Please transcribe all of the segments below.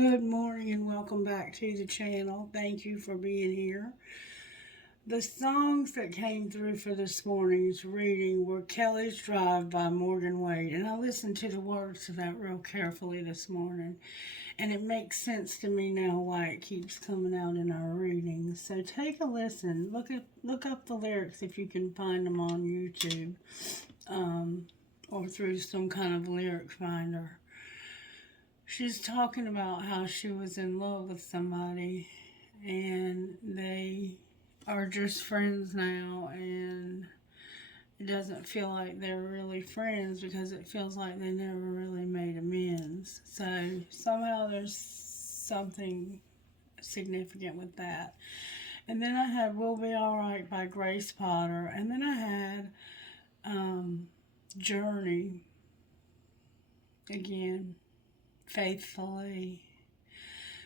Good morning and welcome back to the channel. Thank you for being here. The songs that came through for this morning's reading were Kelly's Drive by Morgan Wade, and I listened to the words to that real carefully this morning, and it makes sense to me now why it keeps coming out in our readings. So take a listen. Look up the lyrics if you can find them on YouTube, or through some kind of lyric finder. She's talking about how she was in love with somebody and they are just friends now, and it doesn't feel like they're really friends because it feels like they never really made amends. So somehow there's something significant with that. And then I had We'll Be Alright by Grace Potter, and then I had Journey again, Faithfully.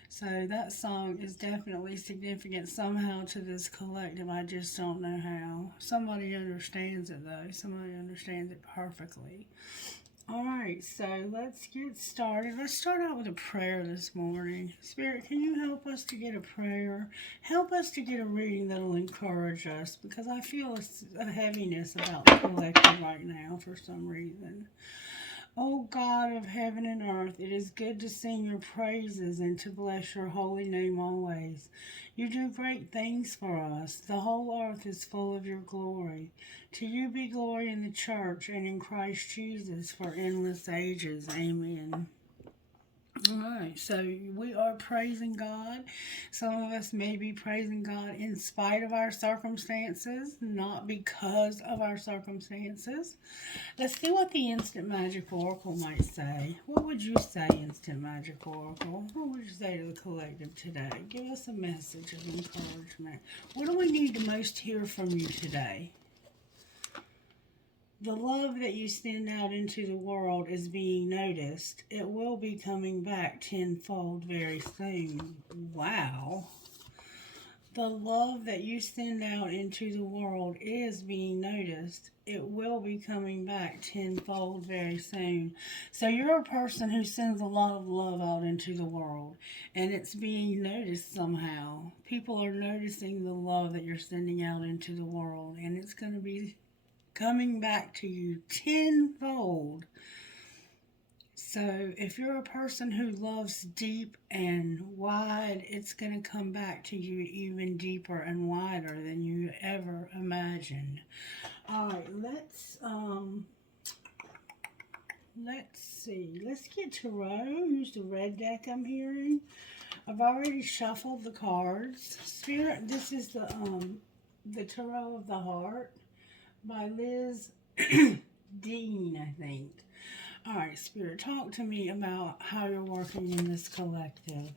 So that song is definitely significant somehow to this collective. I just don't know how. Somebody understands it though. Somebody understands it perfectly. Alright, so let's get started. Let's start out with a prayer this morning. Spirit, can you help us to get a prayer? Help us to get a reading that will encourage us, because I feel a heaviness about the collective right now for some reason. O God of heaven and earth, it is good to sing your praises and to bless your holy name always. You do great things for us. The whole earth is full of your glory. To you be glory in the church and in Christ Jesus for endless ages. Amen. Alright, so we are praising God. Some of us may be praising God in spite of our circumstances, not because of our circumstances. Let's see what the Instant Magic Oracle might say. What would you say, Instant Magic Oracle? What would you say to the collective today? Give us a message of encouragement. What do we need to most hear from you today? The love that you send out into the world is being noticed. It will be coming back tenfold very soon. Wow. The love that you send out into the world is being noticed. It will be coming back tenfold very soon. So you're a person who sends a lot of love out into the world, and it's being noticed somehow. People are noticing the love that you're sending out into the world, and it's going to be coming back to you tenfold. So if you're a person who loves deep and wide, it's going to come back to you even deeper and wider than you ever imagined. All right, let's see. Let's get tarot. Use the red deck I'm hearing. I've already shuffled the cards. Spirit, this is the Tarot of the Heart by Liz Dean, I think. All right, Spirit, talk to me about how you're working in this collective.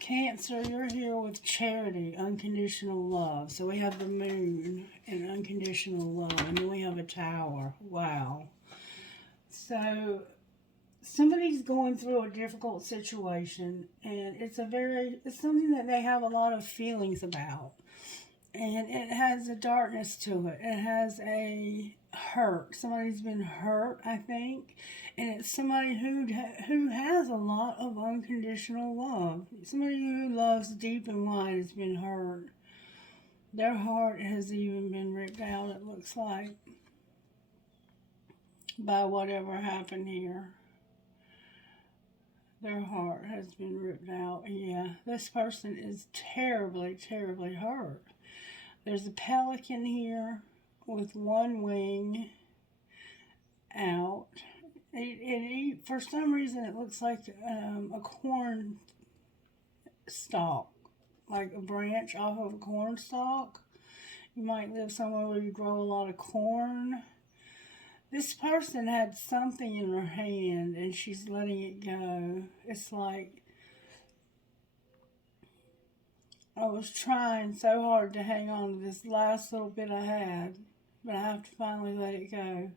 Cancer, you're here with charity, unconditional love. So we have the moon and unconditional love, and then we have a tower. Wow. So somebody's going through a difficult situation, and it's something that they have a lot of feelings about. And it has a darkness to it. It has a hurt. Somebody's been hurt, I think. And it's somebody who has a lot of unconditional love. Somebody who loves deep and wide has been hurt. Their heart has even been ripped out, it looks like, by whatever happened here. Their heart has been ripped out. Yeah, this person is terribly, terribly hurt. There's a pelican here with one wing out. For some reason, it looks like a corn stalk, like a branch off of a corn stalk. You might live somewhere where you grow a lot of corn. This person had something in her hand and she's letting it go. It's like, I was trying so hard to hang on to this last little bit I had, but I have to finally let it go.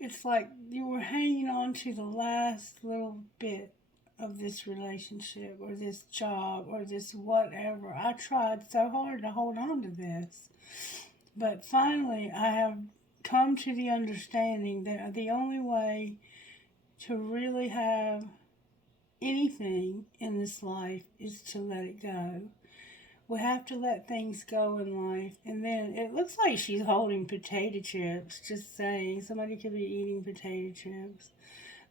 It's like you were hanging on to the last little bit of this relationship or this job or this whatever. I tried so hard to hold on to this, but finally I have come to the understanding that the only way to really have anything in this life is to let it go. We have to let things go in life. And then it looks like she's holding potato chips. Just saying. Somebody could be eating potato chips.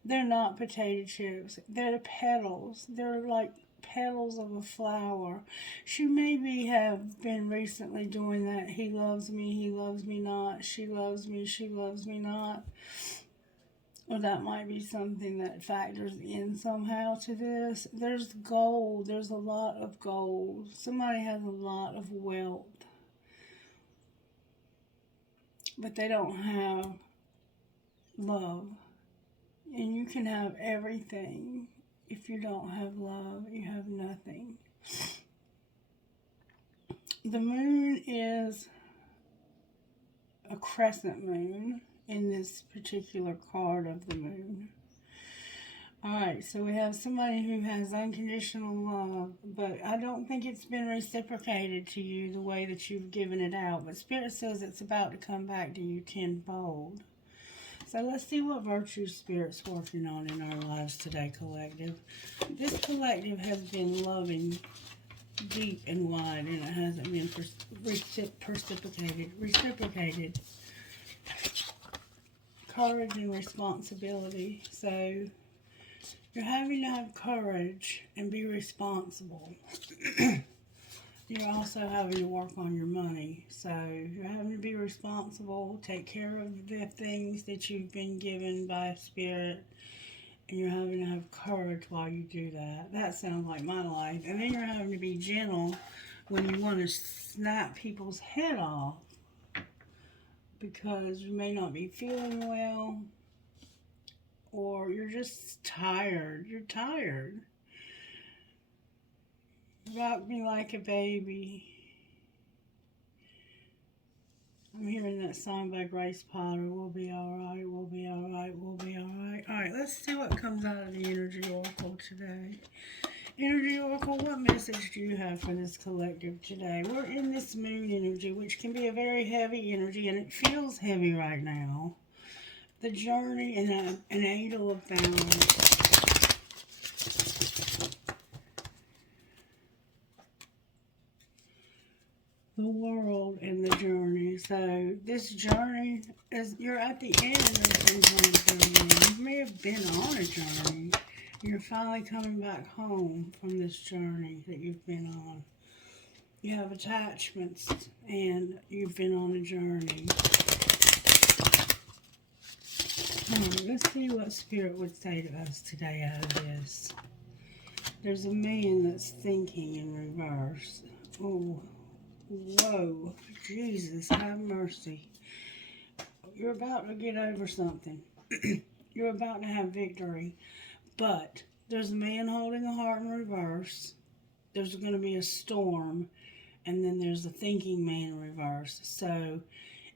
They're not potato chips. They're petals. They're like petals of a flower. She maybe have been recently doing that. He loves me not. She loves me not. Or that might be something that factors in somehow to this. There's gold. There's a lot of gold. Somebody has a lot of wealth. But they don't have love. And you can have everything. If you don't have love, you have nothing. The moon is a crescent moon in this particular card of the moon. Alright, so we have somebody who has unconditional love, but I don't think it's been reciprocated to you the way that you've given it out. But Spirit says it's about to come back to you tenfold. So let's see what virtue Spirit's working on in our lives today, collective. This collective has been loving deep and wide, and it hasn't been reciprocated. Courage and responsibility. So you're having to have courage and be responsible. You're also having to work on your money. So you're having to be responsible, take care of the things that you've been given by Spirit, and you're having to have courage while you do that. That sounds like my life. And then you're having to be gentle when you want to snap people's head off because you may not be feeling well or you're just tired. You're tired. Rock me like a baby. I'm hearing that song by Grace Potter. We'll be alright, we'll be alright, we'll be alright. Alright, let's see what comes out of the Energy Oracle today. Energy Oracle, what message do you have for this collective today? We're in this moon energy, which can be a very heavy energy, and it feels heavy right now. The journey and an angel of balance. The world and the journey. So this journey is, you're at the end of some kind of journey. You may have been on a journey. You're finally coming back home from this journey that you've been on. You have attachments and you've been on a journey. Let's see what Spirit would say to us today out of this. There's a man that's thinking in reverse. Oh. Whoa, Jesus, have mercy. You're about to get over something. You're about to have victory. But there's a man holding a heart in reverse. There's going to be a storm. And then there's a thinking man in reverse. So,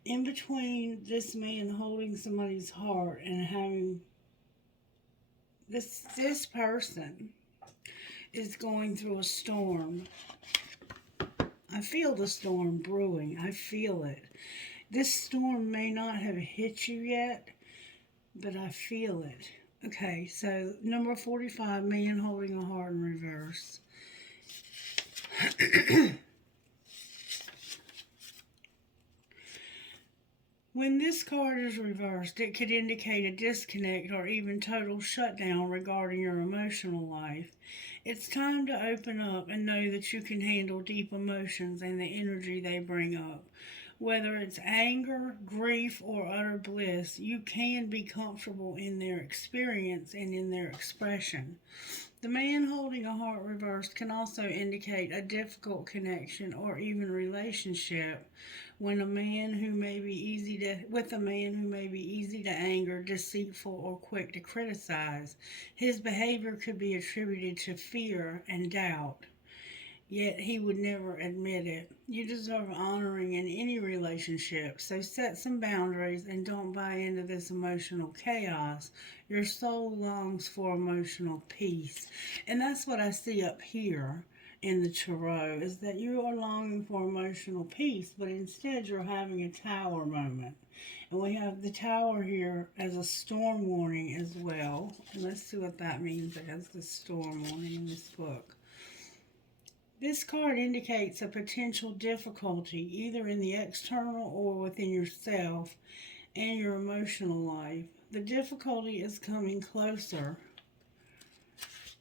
in between this man holding somebody's heart and having this person is going through a storm. I feel the storm brewing. I feel it. This storm may not have hit you yet, but I feel it. Okay, so number 45, man holding a heart in reverse. When this card is reversed, it could indicate a disconnect or even total shutdown regarding your emotional life. It's time to open up and know that you can handle deep emotions and the energy they bring up. Whether it's anger, grief, or utter bliss, you can be comfortable in their experience and in their expression. The man holding a heart reversed can also indicate a difficult connection or even relationship when a man who may be easy to anger, deceitful, or quick to criticize. His behavior could be attributed to fear and doubt, yet he would never admit it. You deserve honoring in any relationship, so set some boundaries and don't buy into this emotional chaos. Your soul longs for emotional peace. And that's what I see up here in the tarot, is that you are longing for emotional peace, but instead you're having a tower moment. And we have the Tower here as a storm warning as well. And let's see what that means as the storm warning in this book. This card indicates a potential difficulty either in the external or within yourself and your emotional life. The difficulty is coming closer,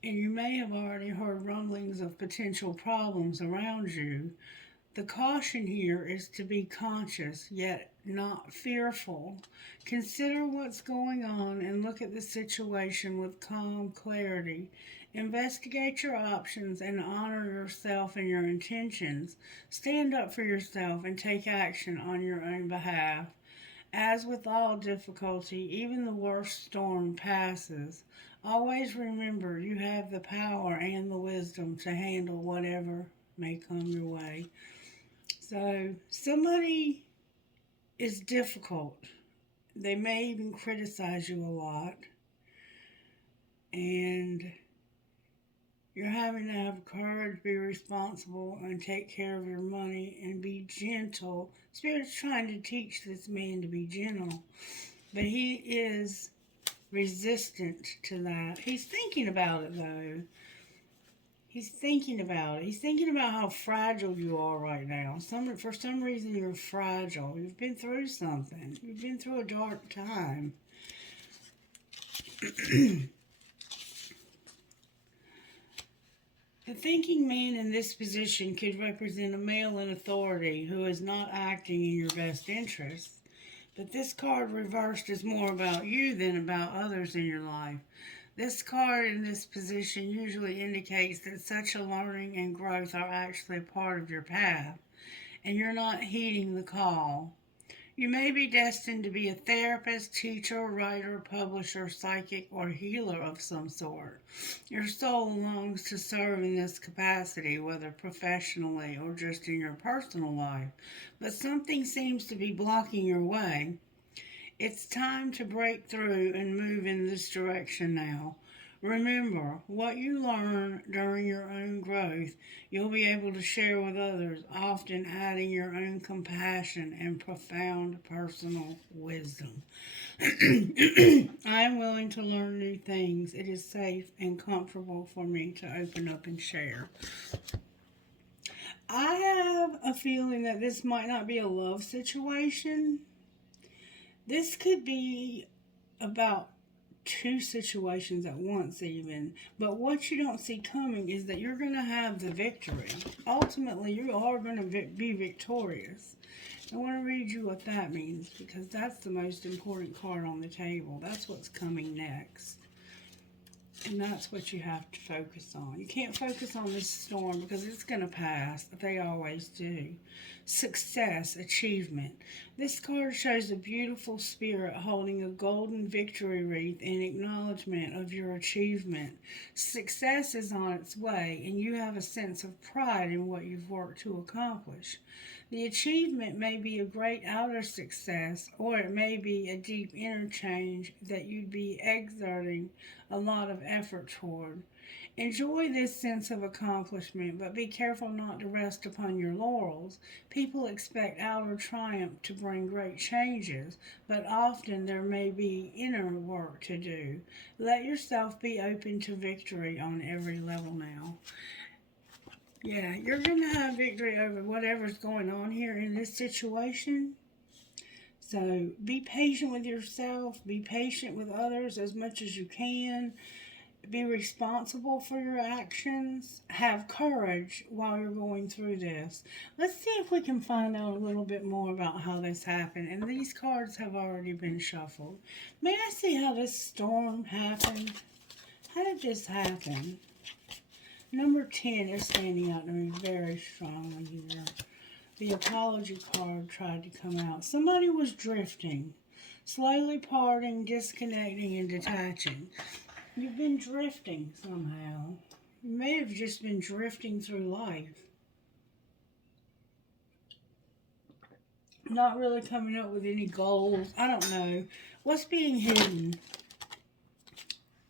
and you may have already heard rumblings of potential problems around you. The caution here is to be conscious, yet not fearful. Consider what's going on and look at the situation with calm clarity. Investigate your options and honor yourself and your intentions. Stand up for yourself and take action on your own behalf. As with all difficulty, even the worst storm passes. Always remember you have the power and the wisdom to handle whatever may come your way. So, somebody is difficult. They may even criticize you a lot. And you're having to have courage, be responsible, and take care of your money and be gentle. Spirit's trying to teach this man to be gentle, but he is resistant to that. He's thinking about it, though. He's thinking about it. He's thinking about how fragile you are right now. For some reason, you're fragile. You've been through something. You've been through a dark time. The thinking man in this position could represent a male in authority who is not acting in your best interests. But this card reversed is more about you than about others in your life. This card in this position usually indicates that such a learning and growth are actually part of your path, and you're not heeding the call. You may be destined to be a therapist, teacher, writer, publisher, psychic, or healer of some sort. Your soul longs to serve in this capacity, whether professionally or just in your personal life, but something seems to be blocking your way. It's time to break through and move in this direction now. Remember, what you learn during your own growth, you'll be able to share with others, often adding your own compassion and profound personal wisdom. I am willing to learn new things. It is safe and comfortable for me to open up and share. I have a feeling that this might not be a love situation. This could be about two situations at once even, but what you don't see coming is that you're going to have the victory. Ultimately, you are going to be victorious. I want to read you what that means, because that's the most important card on the table. That's what's coming next. And that's what you have to focus on. You can't focus on this storm because it's going to pass. They always do. Success, achievement. This card shows a beautiful spirit holding a golden victory wreath in acknowledgement of your achievement. Success is on its way, and you have a sense of pride in what you've worked to accomplish. The achievement may be a great outer success, or it may be a deep inner change that you'd be exerting a lot of effort toward. Enjoy this sense of accomplishment, but be careful not to rest upon your laurels. People expect outer triumph to bring great changes, but often there may be inner work to do. Let yourself be open to victory on every level now. Yeah, you're going to have victory over whatever's going on here in this situation. So be patient with yourself. Be patient with others as much as you can. Be responsible for your actions. Have courage while you're going through this. Let's see if we can find out a little bit more about how this happened. And these cards have already been shuffled. May I see how this storm happened? How did this happen? Number 10 is standing out to me very strongly here. The apology card tried to come out. Somebody was drifting, slowly parting, disconnecting, and detaching. You've been drifting somehow. You may have just been drifting through life. Not really coming up with any goals. I don't know. What's being hidden?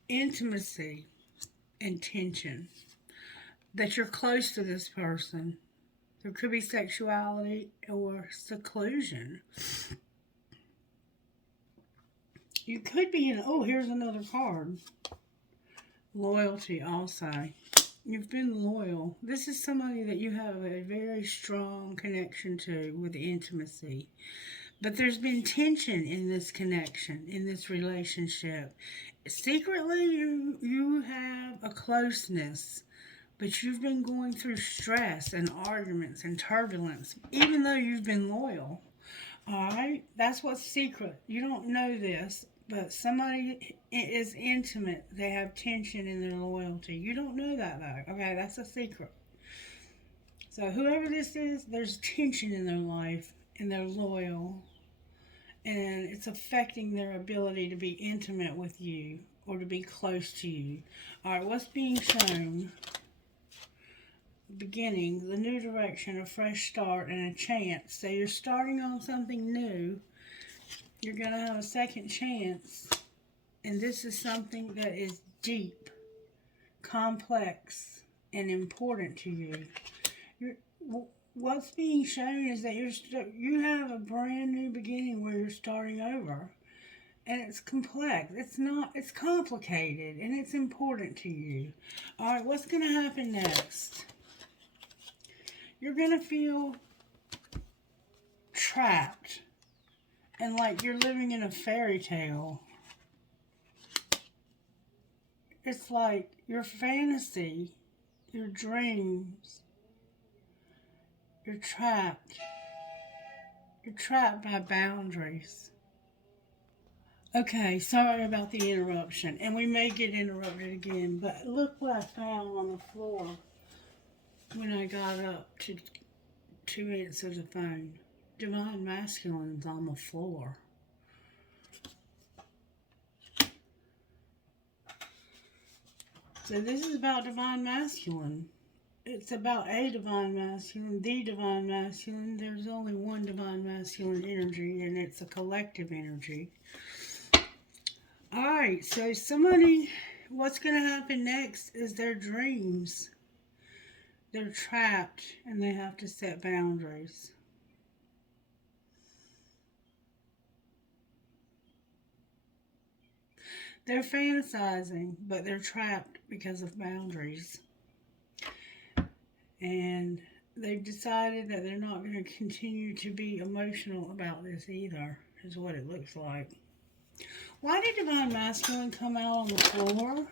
Intimacy and tension. That you're close to this person. There could be sexuality or seclusion. You could be in, oh, here's another card. Loyalty also. You've been loyal. This is somebody that you have a very strong connection to with intimacy. But there's been tension in this connection, in this relationship. Secretly, you have a closeness, but you've been going through stress and arguments and turbulence, even though you've been loyal. All right? That's what's secret. You don't know this, but somebody is intimate. They have tension in their loyalty. You don't know that, though. Okay? That's a secret. So, whoever this is, there's tension in their life, and they're loyal, and it's affecting their ability to be intimate with you or to be close to you. All right, what's being shown? Beginning, the new direction, a fresh start, and a chance. So you're starting on something new. You're going to have a second chance, and this is something that is deep, complex, and important to you. What's being shown is that you have a brand new beginning where you're starting over. And it's complex. It's complicated. And it's important to you. Alright, what's going to happen next? You're going to feel trapped. And like you're living in a fairy tale. It's like your fantasy, your dreams. You're trapped. You're trapped by boundaries. Okay, sorry about the interruption. And we may get interrupted again, but look what I found on the floor when I got up to answer the phone. Divine Masculine's on the floor. So this is about Divine Masculine. It's about a Divine Masculine, the Divine Masculine. There's only one Divine Masculine energy, and it's a collective energy. Alright, so somebody, what's going to happen next is their dreams. They're trapped, and they have to set boundaries. They're fantasizing, but they're trapped because of boundaries. And they've decided that they're not going to continue to be emotional about this either, is what it looks like. Why did Divine Masculine come out on the floor?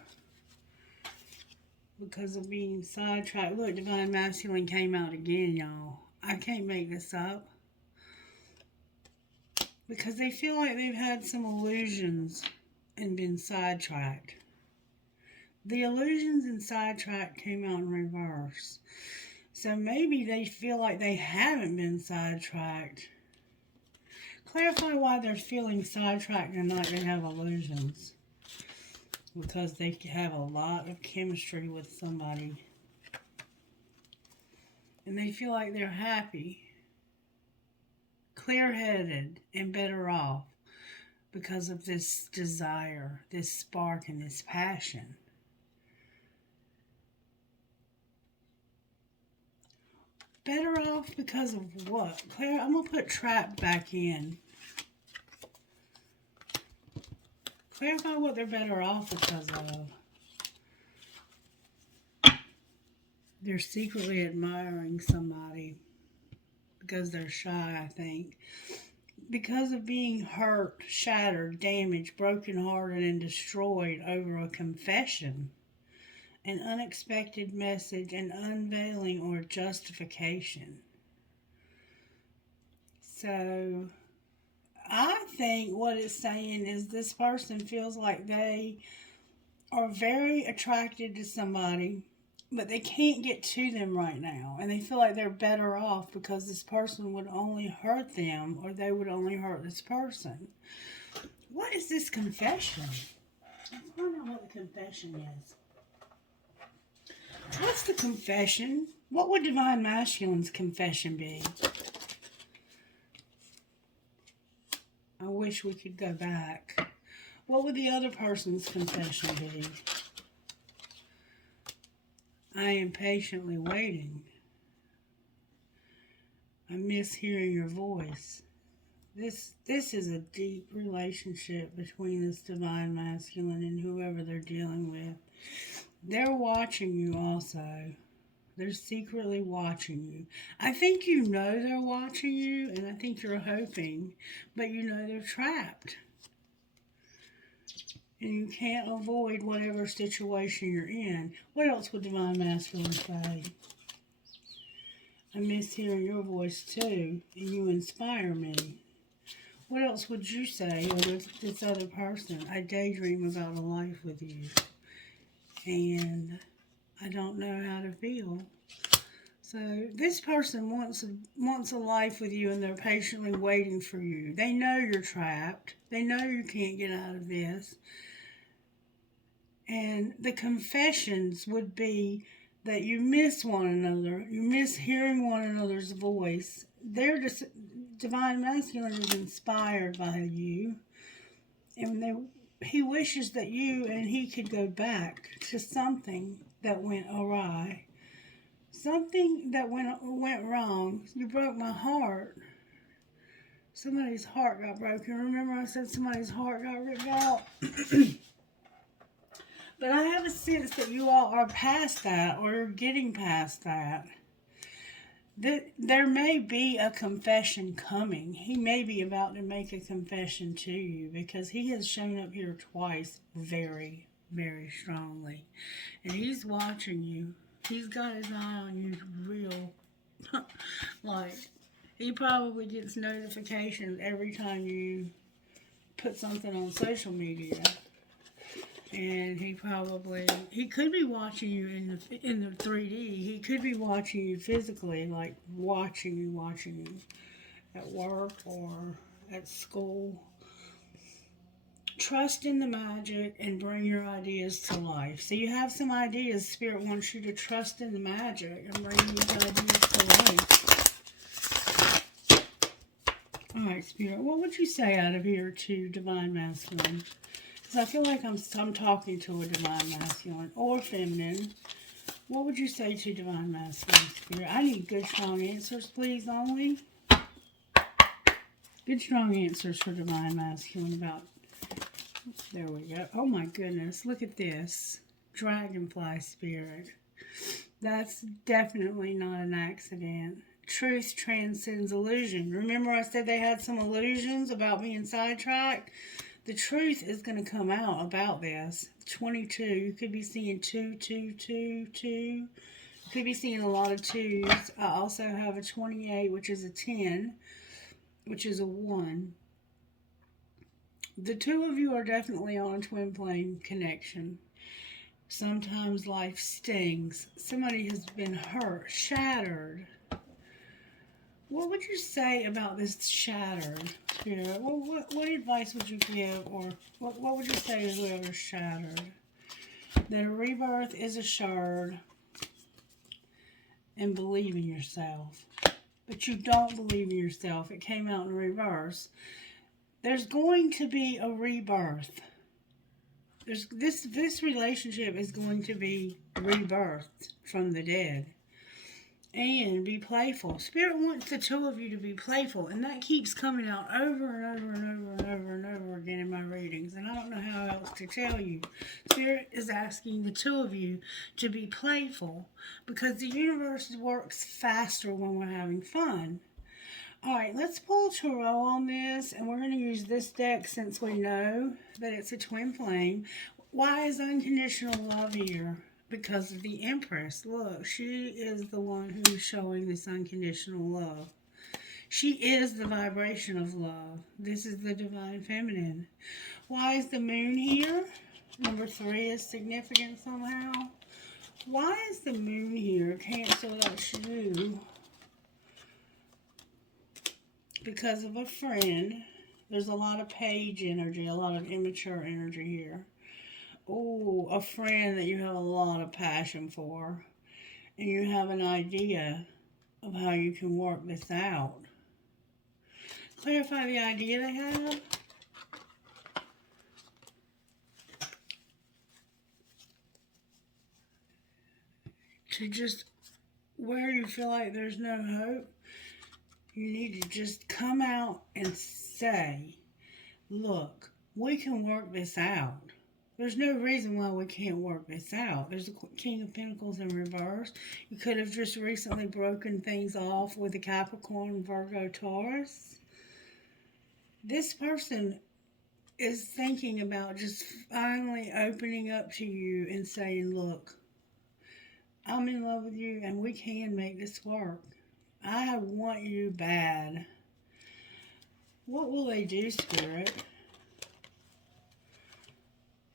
Because of being sidetracked. Look, Divine Masculine came out again, y'all. I can't make this up. Because they feel like they've had some illusions and been sidetracked. The illusions and sidetrack came out in reverse. So maybe they feel like they haven't been sidetracked. Clarify why they're feeling sidetracked and not going to have illusions. Because they have a lot of chemistry with somebody. And they feel like they're happy, clear-headed, and better off because of this desire, this spark, and this passion. Better off because of what? Claire, I'm going to put trapped back in. Clarify what they're better off because of. They're secretly admiring somebody because they're shy, I think. Because of being hurt, shattered, damaged, brokenhearted, and destroyed over a confession, an unexpected message, an unveiling, or justification. So, I think what it's saying is this person feels like they are very attracted to somebody, but they can't get to them right now. And they feel like they're better off because this person would only hurt them, or they would only hurt this person. What is this confession? I don't know what the confession is. What's the confession? What would Divine Masculine's confession be? I wish we could go back. What would the other person's confession be? I am patiently waiting. I miss hearing your voice. This is a deep relationship between this divine masculine and whoever they're dealing with. They're watching you also. They're secretly watching you. I think you know they're watching you, and I think you're hoping, but you know they're trapped. And you can't avoid whatever situation you're in. What else would divine masculine say? I miss hearing your voice too, and you inspire me. What else would you say, or this other person? I daydream about a life with you, and I don't know how to feel. So this person wants a life with you, and they're patiently waiting for you. They know you're trapped. They know you can't get out of this. And the confessions would be that you miss one another. You miss hearing one another's voice. They're just divine masculine is inspired by you, and he wishes that you and he could go back to something that went awry, something that went wrong. You broke my heart. Somebody's heart got broken. Remember I said somebody's heart got ripped out? But I have a sense that you all are past that, or you're getting past that. There may be a confession coming. He may be about to make a confession to you, because he has shown up here twice very, very strongly. And he's watching you. He's got his eye on you real. Like, he probably gets notifications every time you put something on social media. And he could be watching you in the 3D. He could be watching you physically, like watching you at work or at school. Trust in the magic and bring your ideas to life. So you have some ideas. Spirit wants you to trust in the magic and bring these ideas to life. All right, Spirit, what would you say out of here to divine masculine? Because I feel like I'm talking to a divine masculine or feminine. What would you say to divine masculine, Spirit? I need good, strong answers, please, only. Good, strong answers for divine masculine about... There we go. Oh, my goodness. Look at this. Dragonfly Spirit. That's definitely not an accident. Truth transcends illusion. Remember I said they had some illusions about being sidetracked? The truth is going to come out about this. 22. You could be seeing 2, 2, 2, 2. You could be seeing a lot of 2s. I also have a 28, which is a 10, which is a 1. The two of you are definitely on a twin flame connection. Sometimes life stings. Somebody has been hurt, shattered. What would you say about this shattered spirit? What advice would you give, or what would you say to whoever's shattered? That a rebirth is assured, and believe in yourself. But you don't believe in yourself. It came out in reverse. There's going to be a rebirth. This relationship is going to be rebirthed from the dead. And be playful. Spirit wants the two of you to be playful, and that keeps coming out over and over and over and over and over again in my readings, and I don't know how else to tell you. Spirit is asking the two of you to be playful, because the universe works faster when we're having fun. Alright, let's pull tarot on this, and we're going to use this deck since we know that it's a twin flame. Why is unconditional love here? Because of the Empress. Look, she is the one who's showing this unconditional love. She is the vibration of love. This is the divine feminine. Why is the moon here? Number 3 is significant somehow. Why is the moon here? Cancel that shoe. Because of a friend. There's a lot of page energy, a lot of immature energy here. Oh, a friend that you have a lot of passion for. And you have an idea of how you can work this out. Clarify the idea they have. To just, where you feel like there's no hope, you need to just come out and say, look, we can work this out. There's no reason why we can't work this out. There's a King of Pentacles in reverse. You could have just recently broken things off with a Capricorn, Virgo, Taurus. This person is thinking about just finally opening up to you and saying, look, I'm in love with you and we can make this work. I want you bad. What will they do, Spirit?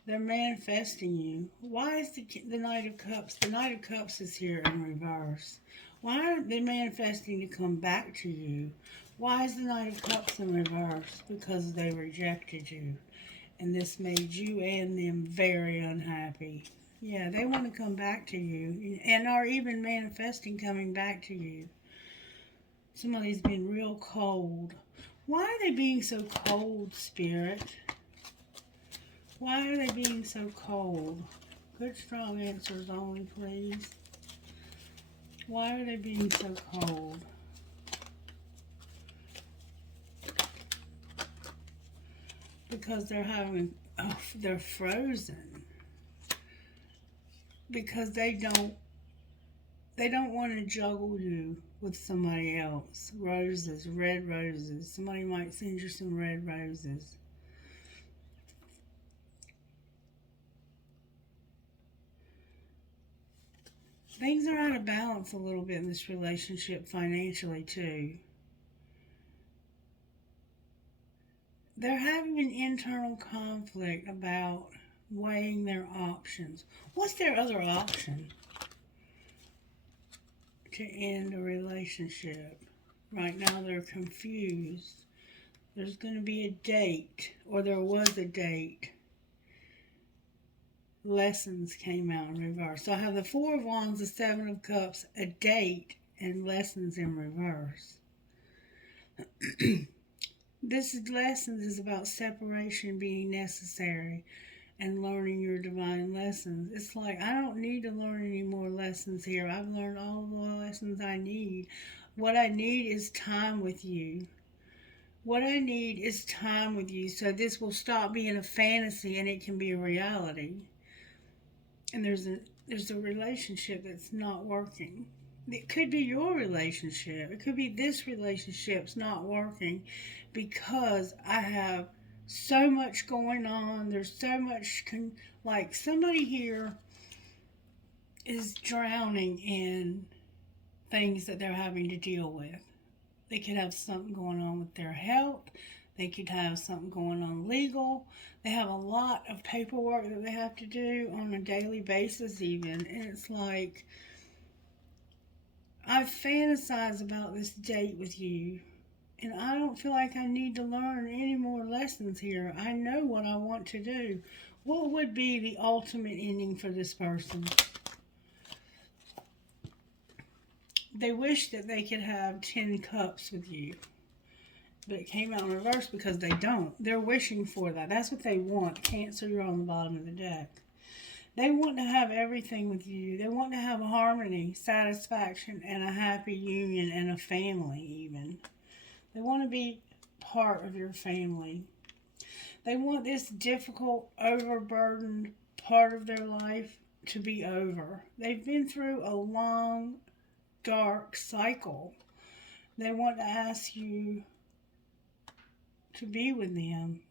They're manifesting you. Why is the Knight of Cups? The Knight of Cups is here in reverse. Why aren't they manifesting to come back to you? Why is the Knight of Cups in reverse? Because they rejected you. And this made you and them very unhappy. Yeah, they want to come back to you. And are even manifesting coming back to you. Somebody's been real cold. Why are they being so cold, Spirit? Why are they being so cold? Good, strong answers only, please. Why are they being so cold? Because they're having, they're frozen. Because they don't want to juggle you with somebody else. Roses, red roses. Somebody might send you some red roses. Things are out of balance a little bit in this relationship financially, too. They're having an internal conflict about weighing their options. What's their other option to end a relationship? Right now they're confused. There's going to be a date, or there was a date. Lessons came out in reverse. So I have the Four of Wands, the Seven of Cups, a date, and lessons in reverse. This lessons is about separation being necessary and learning your divine lessons. It's like, I don't need to learn any more lessons here. I've learned all the lessons I need. What I need is time with you. What I need is time with you, so this will stop being a fantasy and it can be a reality. And there's a relationship that's not working. It could be your relationship. It could be this relationship's not working because I have so much going on. There's so much, like somebody here is drowning in things that they're having to deal with. They could have something going on with their health. They could have something going on legal. They have a lot of paperwork that they have to do on a daily basis even. And it's like, I fantasize about this date with you. And I don't feel like I need to learn any more lessons here. I know what I want to do. What would be the ultimate ending for this person? They wish that they could have 10 cups with you. But it came out in reverse because they don't. They're wishing for that. That's what they want. Cancer, you're on the bottom of the deck. They want to have everything with you. They want to have harmony, satisfaction, and a happy union and a family even. They want to be part of your family. They want this difficult, overburdened part of their life to be over. They've been through a long, dark cycle. They want to ask you to be with them,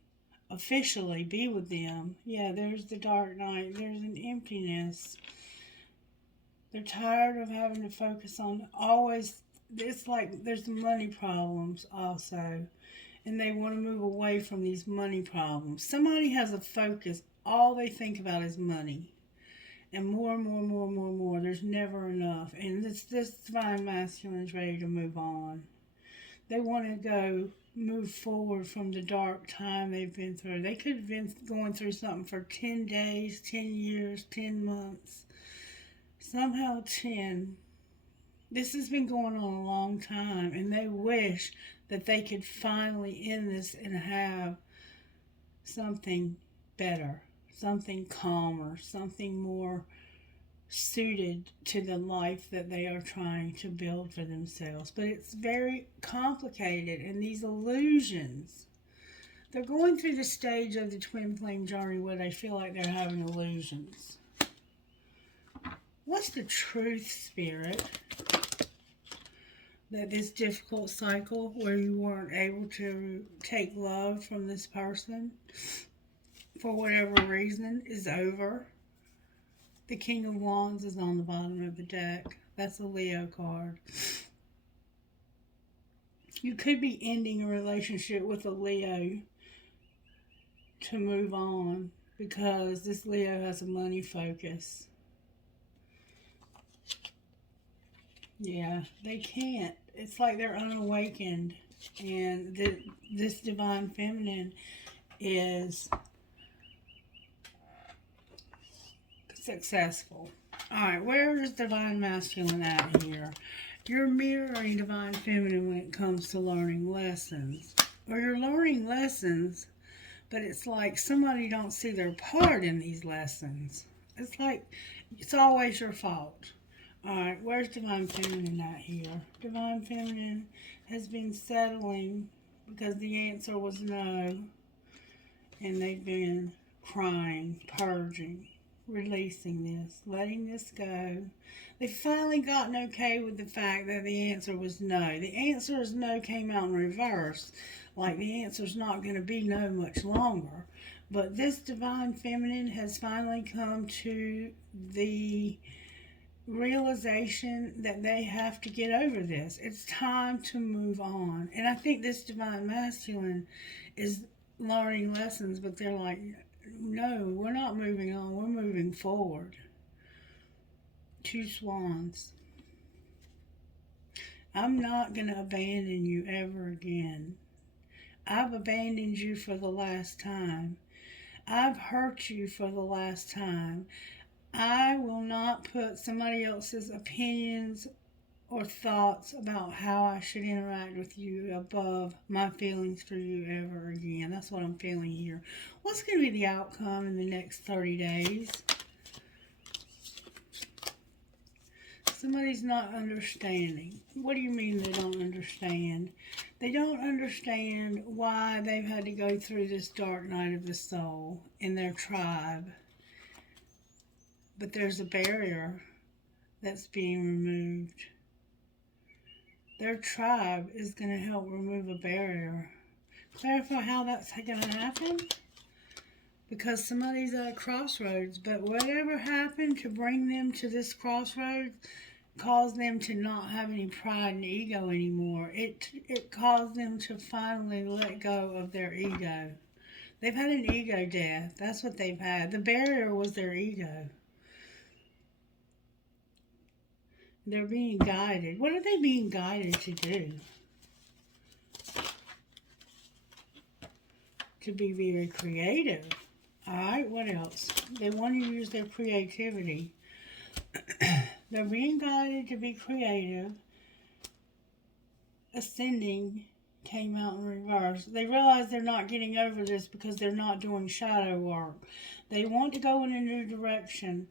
officially be with them. Yeah, there's the dark night. There's an emptiness. They're tired of having to focus on always, it's like there's money problems also. And they want to move away from these money problems. Somebody has a focus. All they think about is money. And more and more and more and more and more. There's never enough. And this divine masculine is ready to move on. They want to move forward from the dark time they've been through. They could have been going through something for 10 days, 10 years, 10 months. Somehow 10. This has been going on a long time, and they wish that they could finally end this and have something better, something calmer, something more suited to the life that they are trying to build for themselves. But it's very complicated, and these illusions They're going through the stage of the twin flame journey where they feel like they're having illusions. What's the truth, Spirit? That this difficult cycle where you weren't able to take love from this person for whatever reason is over. The King of Wands is on the bottom of the deck. That's a Leo card. You could be ending a relationship with a Leo to move on because this Leo has a money focus. Yeah, they can't. It's like they're unawakened. And this divine feminine is successful. Alright, where is divine masculine at here? You're mirroring divine feminine when it comes to learning lessons. Or you're learning lessons, but it's like somebody don't see their part in these lessons. It's like it's always your fault. Alright, where's divine feminine at here? Divine feminine has been settling because the answer was no. And they've been crying, purging, releasing this, letting this go. They finally gotten okay with the fact that the answer was no. The answer is no came out in reverse. Like the answer's not going to be no much longer. But this divine feminine has finally come to the realization that they have to get over this. It's time to move on. And I think this divine masculine is learning lessons, but they're like, no, we're not moving on. We're moving forward. 2 swans. I'm not going to abandon you ever again. I've abandoned you for the last time. I've hurt you for the last time. I will not put somebody else's opinions or thoughts about how I should interact with you above my feelings for you ever again. That's what I'm feeling here. What's going to be the outcome in the next 30 days? Somebody's not understanding. What do you mean they don't understand? They don't understand why they've had to go through this dark night of the soul in their tribe. But there's a barrier that's being removed. Their tribe is going to help remove a barrier. Clarify how that's going to happen? Because somebody's at a crossroads, but whatever happened to bring them to this crossroads caused them to not have any pride and ego anymore. It caused them to finally let go of their ego. They've had an ego death. That's what they've had. The barrier was their ego. They're being guided. What are they being guided to do? To be very creative. Alright, what else? They want to use their creativity. They're being guided to be creative. Ascending came out in reverse. They realize they're not getting over this because they're not doing shadow work. They want to go in a new direction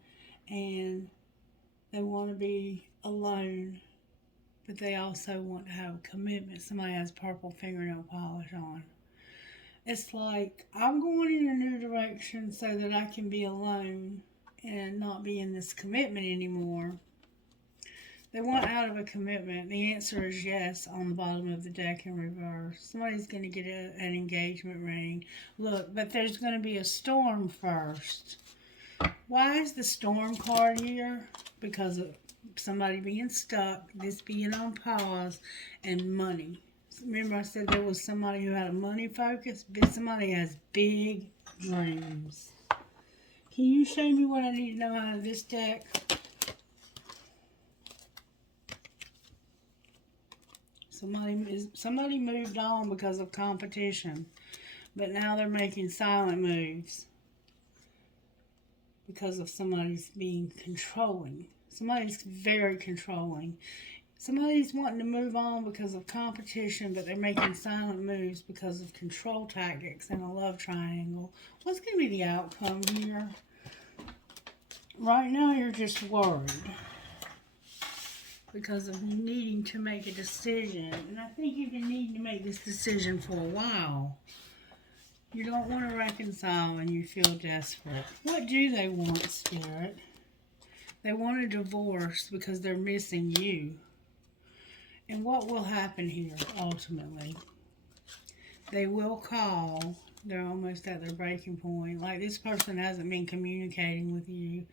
and they want to be alone, but they also want to have a commitment. Somebody has purple fingernail polish on. It's like, I'm going in a new direction so that I can be alone and not be in this commitment anymore. They want out of a commitment. The answer is yes on the bottom of the deck in reverse. Somebody's going to get an engagement ring. Look, but there's going to be a storm first. Why is the storm card here? Because of somebody being stuck, this being on pause, and money. Remember I said there was somebody who had a money focus? Somebody has big dreams. Can you show me what I need to know out of this deck? Somebody moved on because of competition, but now they're making silent moves because of somebody's being controlling. Somebody's very controlling. Somebody's wanting to move on because of competition, but they're making silent moves because of control tactics and a love triangle. What's going to be the outcome here? Right now, you're just worried because of needing to make a decision. And I think you've been needing to make this decision for a while. You don't want to reconcile when you feel desperate. What do they want, Spirit? They want a divorce because they're missing you. And what will happen here, ultimately? They will call. They're almost at their breaking point. Like, this person hasn't been communicating with you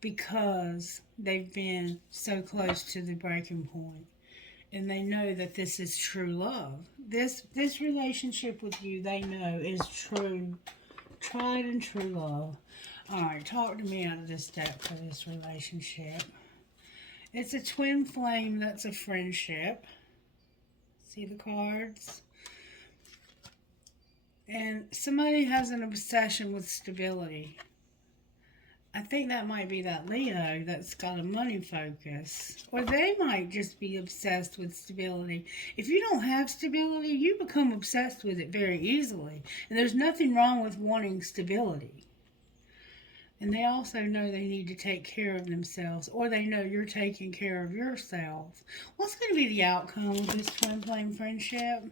because they've been so close to the breaking point. And they know that this is true love. This relationship with you, they know, is true, tried and true love. All right, talk to me out of this deck for this relationship. It's a twin flame that's a friendship. See the cards? And somebody has an obsession with stability. I think that might be that Leo that's got a money focus. Or they might just be obsessed with stability. If you don't have stability, you become obsessed with it very easily. And there's nothing wrong with wanting stability. And they also know they need to take care of themselves. Or they know you're taking care of yourself. What's going to be the outcome of this twin flame friendship?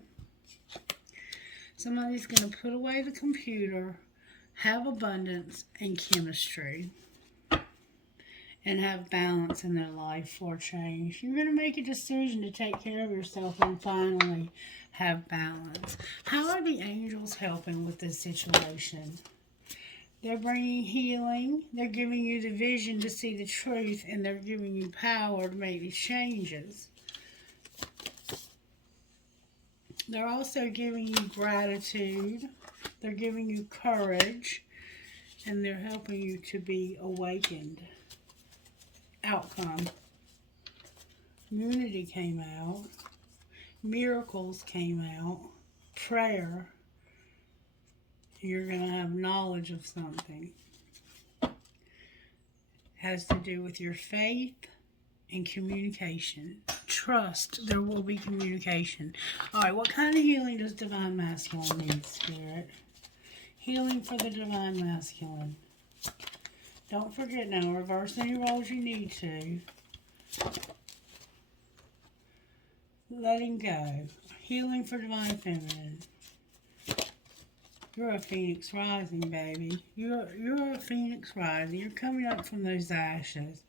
Somebody's going to put away the computer, have abundance and chemistry, and have balance in their life for change. You're going to make a decision to take care of yourself and finally have balance. How are the angels helping with this situation? They're bringing healing. They're giving you the vision to see the truth, and they're giving you power to make these changes. They're also giving you gratitude. They're giving you courage. And they're helping you to be awakened. Outcome. Unity came out. Miracles came out. Prayer. You're going to have knowledge of something. Has to do with your faith and communication. Trust. There will be communication. Alright, what kind of healing does Divine Masculine need, Spirit? Healing for the Divine Masculine. Don't forget now, reverse any roles you need to. Letting go. Healing for Divine Feminine. You're a phoenix rising, baby. You're a phoenix rising. You're coming up from those ashes.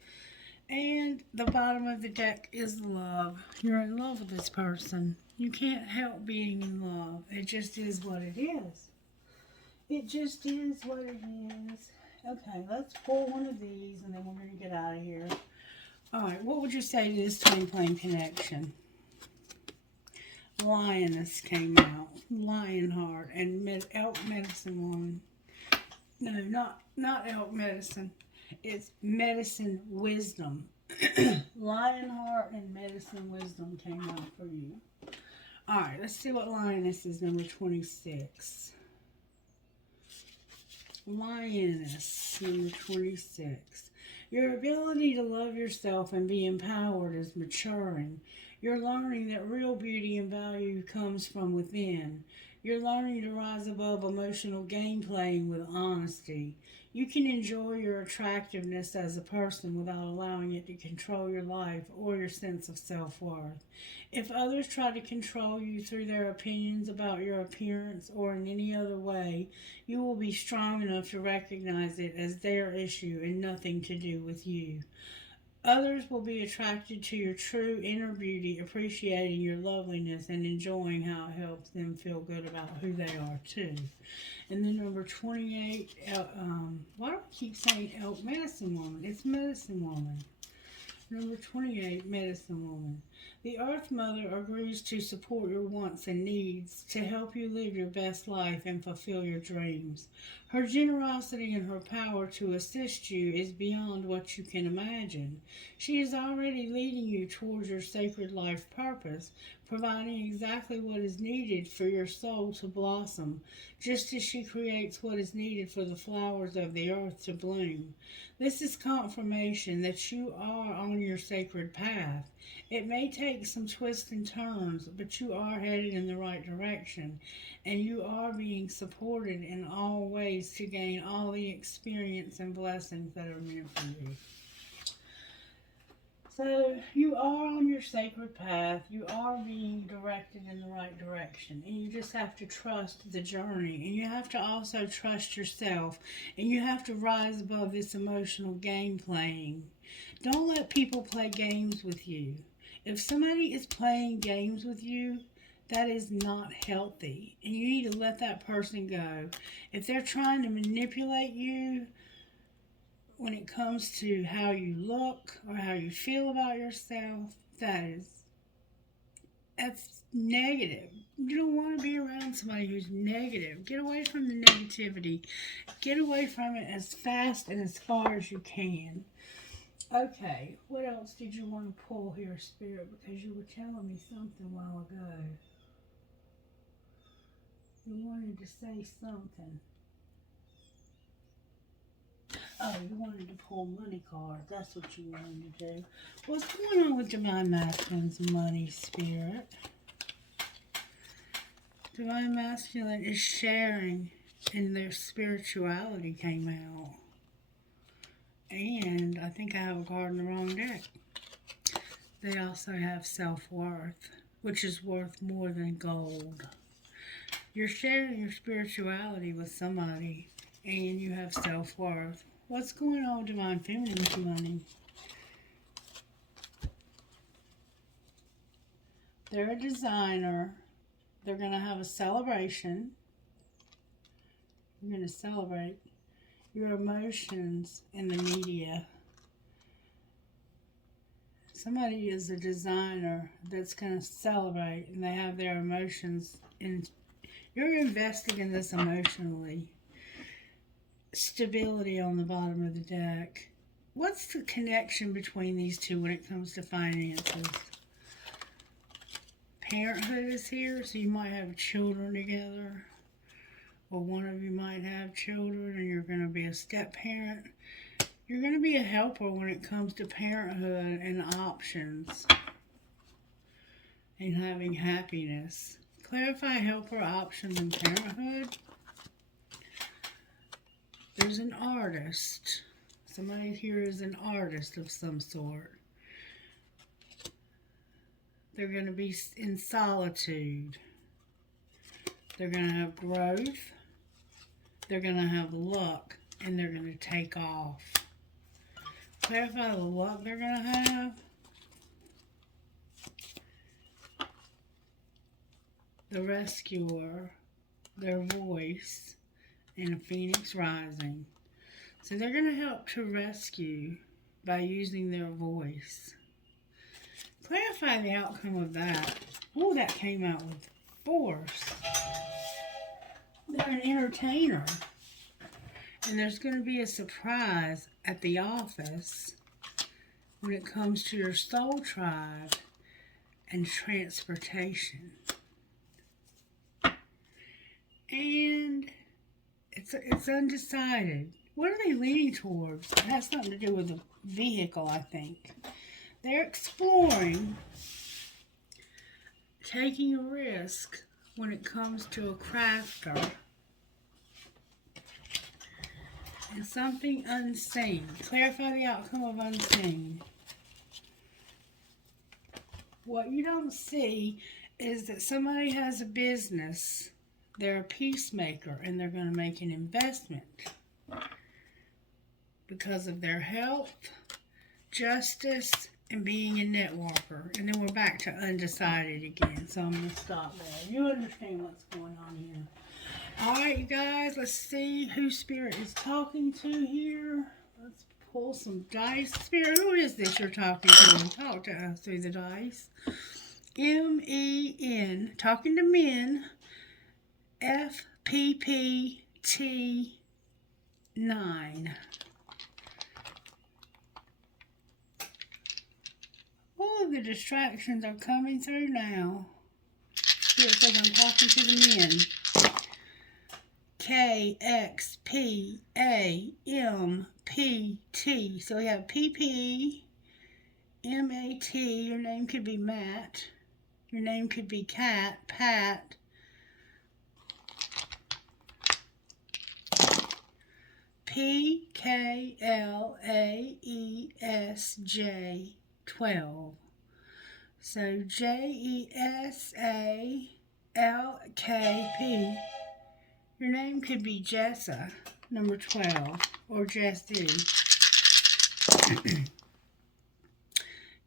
And the bottom of the deck is love. You're in love with this person. You can't help being in love. It just is what it is. It just is what it is. Okay, let's pull one of these and then we're going to get out of here. Alright, what would you say to this twin flame connection? Lioness came out. Lionheart and elk medicine woman. No, not elk medicine. It's medicine wisdom. Lionheart and medicine wisdom came out for you. Alright, let's see what lioness is, number 26. Lioness, number 26. Your ability to love yourself and be empowered is maturing. You're learning that real beauty and value comes from within. You're learning to rise above emotional game playing with honesty. You can enjoy your attractiveness as a person without allowing it to control your life or your sense of self-worth. If others try to control you through their opinions about your appearance or in any other way, you will be strong enough to recognize it as their issue and nothing to do with you. Others will be attracted to your true inner beauty, appreciating your loveliness and enjoying how it helps them feel good about who they are too. And then number 28, why do I keep saying elk medicine woman? It's medicine woman. Number 28, medicine woman. The Earth Mother agrees to support your wants and needs to help you live your best life and fulfill your dreams. Her generosity and her power to assist you is beyond what you can imagine. She is already leading you towards your sacred life purpose, providing exactly what is needed for your soul to blossom, just as she creates what is needed for the flowers of the earth to bloom. This is confirmation that you are on your sacred path. It may take some twists and turns, but you are headed in the right direction, and you are being supported in all ways to gain all the experience and blessings that are meant for you. So you are on your sacred path. You are being directed in the right direction. And you just have to trust the journey. And you have to also trust yourself. And you have to rise above this emotional game playing. Don't let people play games with you. If somebody is playing games with you, that is not healthy. And you need to let that person go. If they're trying to manipulate you, when it comes to how you look or how you feel about yourself, that's negative. You don't want to be around somebody who's negative. Get away from the negativity. Get away from it as fast and as far as you can. Okay, what else did you want to pull here, Spirit? Because you were telling me something a while ago. You wanted to say something. Oh, you wanted to pull money cards. That's what you wanted to do. What's going on with Divine Masculine's money, Spirit? Divine Masculine is sharing, and their spirituality came out. And I think I have a card in the wrong deck. They also have self-worth, which is worth more than gold. You're sharing your spirituality with somebody, and you have self-worth. What's going on with Divine Feminine's money? They're a designer. They're going to have a celebration. You're going to celebrate your emotions in the media. Somebody is a designer that's going to celebrate, and they have their emotions, and you're invested in this emotionally. Stability on the bottom of the deck. What's the connection between these two when it comes to finances? Parenthood is here, so you might have children together, or one of you might have children and you're going to be a step parent. You're going to be a helper when it comes to parenthood and options and having happiness. Clarify helper, options, and parenthood. There's an artist. Somebody here is an artist of some sort. They're going to be in solitude. They're going to have growth. They're going to have luck. And they're going to take off. Clarify the luck they're going to have. The rescuer. Their voice. And a phoenix rising. So they're going to help to rescue by using their voice. Clarify the outcome of that. Oh, that came out with force. They're an entertainer. And there's going to be a surprise at the office when it comes to your soul tribe and transportation. And it's undecided. What are they leaning towards? It has something to do with the vehicle, I think. They're exploring taking a risk when it comes to a crafter and something unseen. Clarify the outcome of unseen. What you don't see is that somebody has a business. They're a peacemaker and they're going to make an investment because of their health, justice, and being a networker. And then we're back to undecided again. So I'm going to stop there. You understand what's going on here. Alright, you guys. Let's see who Spirit is talking to here. Let's pull some dice. Spirit, who is this you're talking to? Talk to us through the dice. M-E-N. Talking to men. F-P-P-T-9. All of the distractions are coming through now. It says I'm talking to the men. K-X-P-A-M-P-T. So we have P-P, M-A-T. Your name could be Matt. Your name could be Kat, Pat. P-K-L-A-E-S-J. 12. So JESALKP. Your name could be Jessa, number 12, or Jessie.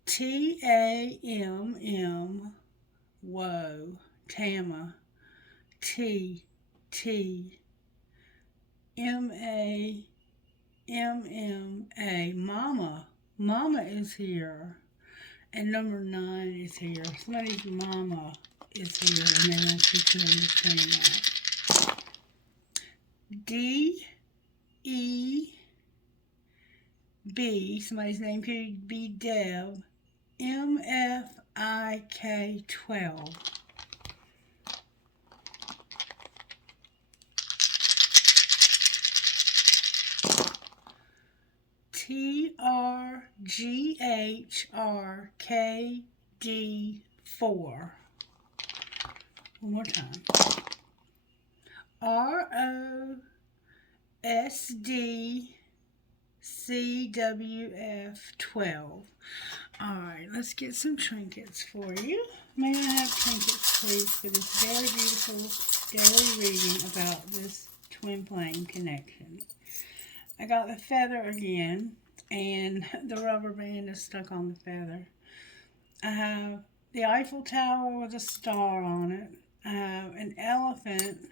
TAMM, whoa, Tama. TMA, Mama. Mama is here. And number 9 is here. Somebody's mama is here, and they want you to understand that. DEB, somebody's name could be Deb. MFIK 12. TRGHRKD 4. One more time. ROSDCWF 12. Alright, let's get some trinkets for you. May I have trinkets, please, for this very beautiful daily reading about this twin flame connection. I got the feather again, and the rubber band is stuck on the feather. I have the Eiffel Tower with a star on it. I have an elephant,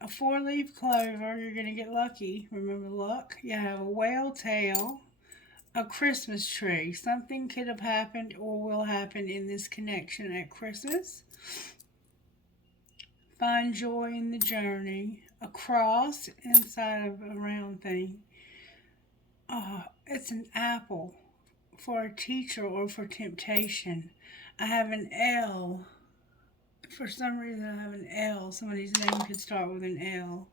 a 4-leaf clover. You're going to get lucky. Remember luck? You have a whale tail, a Christmas tree. Something could have happened or will happen in this connection at Christmas. Find joy in the journey. A cross inside of a round thing. It's an apple for a teacher or for temptation. I have an L. For some reason I have an L. Somebody's name could start with an L.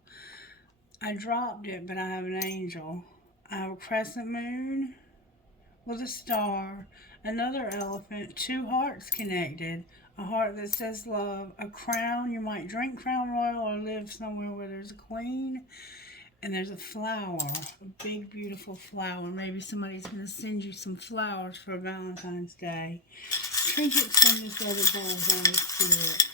I dropped it, but I have an angel. I have a crescent moon with a star. Another elephant. 2 hearts connected. A heart that says love. A crown. You might drink Crown Royal or live somewhere where there's a queen. And there's a flower. A big, beautiful flower. Maybe somebody's going to send you some flowers for Valentine's Day. Trinkets from this other bowl, Holy Spirit.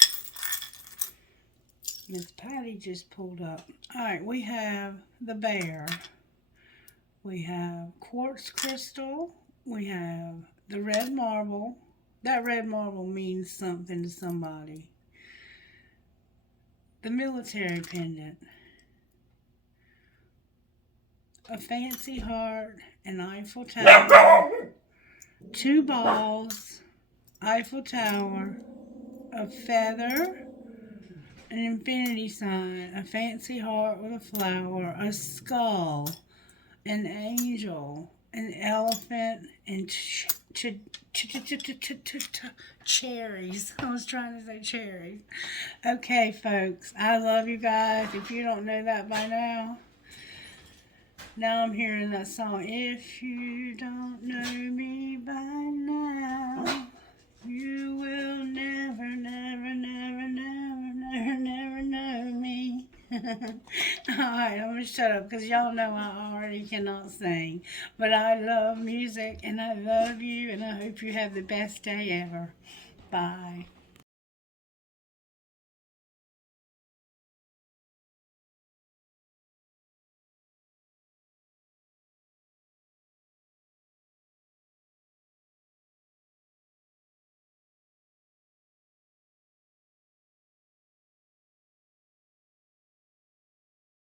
Miss Patty just pulled up. Alright, we have the bear. We have quartz crystal. We have the red marble. That red marble means something to somebody. The military pendant. A fancy heart, an Eiffel Tower, 2 balls, Eiffel Tower, a feather, an infinity sign, a fancy heart with a flower, a skull, an angel, an elephant, and cherries. I was trying to say cherries. Okay, folks, I love you guys. If you don't know that by now, now I'm hearing that song. If you don't know me by now, you will never, never, never, never, never, never know me. Alright, I'm going to shut up because y'all know I already cannot sing. But I love music and I love you and I hope you have the best day ever. Bye.